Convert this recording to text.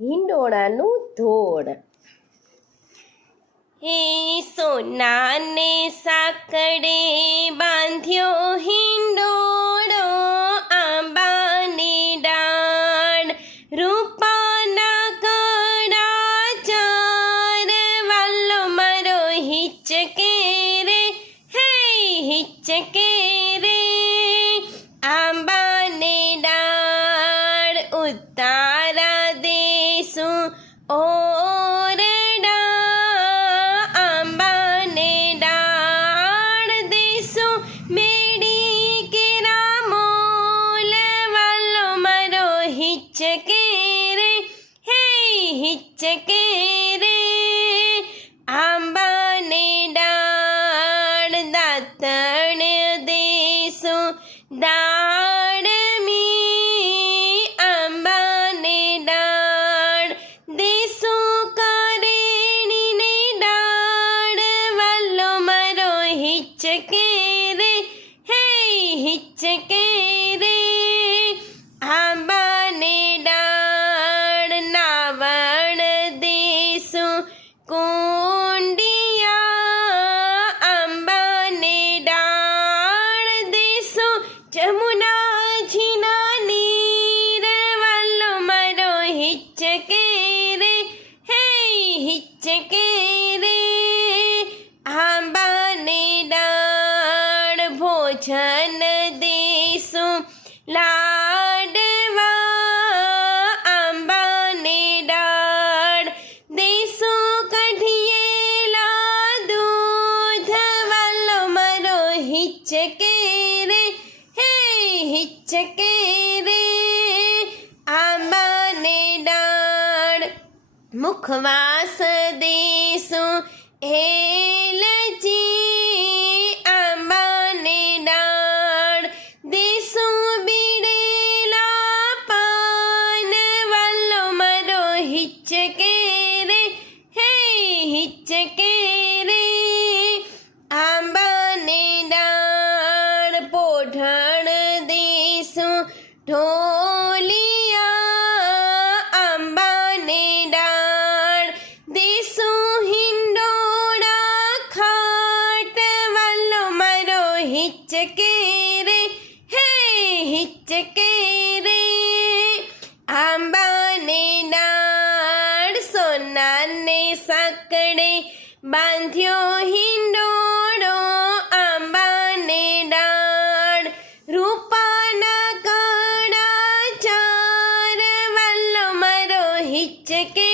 હિંડોળાનું ધોળ. હે સોનાને સાકડે બાંધ્યો હિંડોળો આંબાને ડાળ. રૂપાના કડા ચાર, વાલો મારો હિચકે રે. હે હિચકે દેશું ઓરડા આંબાને ડાળ દેશું. મેડી કે રામોલ વાલો મારો હિચકે રે હે હિચકે રે આંબાને ડાળ દાતણ દેશું. દાળમી મારો ભોજન દેશું. લાડવા, આંબાને ડાળ દેશું કઢિયેલા દૂધ. વાલો મારો હિચકે રે હે હિચકે રે આંબાને ડાળ મુખવાસ દેશું. હેલજી ઢોલિયા આંબાને ડાળ દેશું હિંડોળા ખાટ વાલો મારો હિચકે રે હે હિચકે રે આંબાને ડાળ સોનાને સાકડે બાંધ્યો હિંડોળો રૂપાના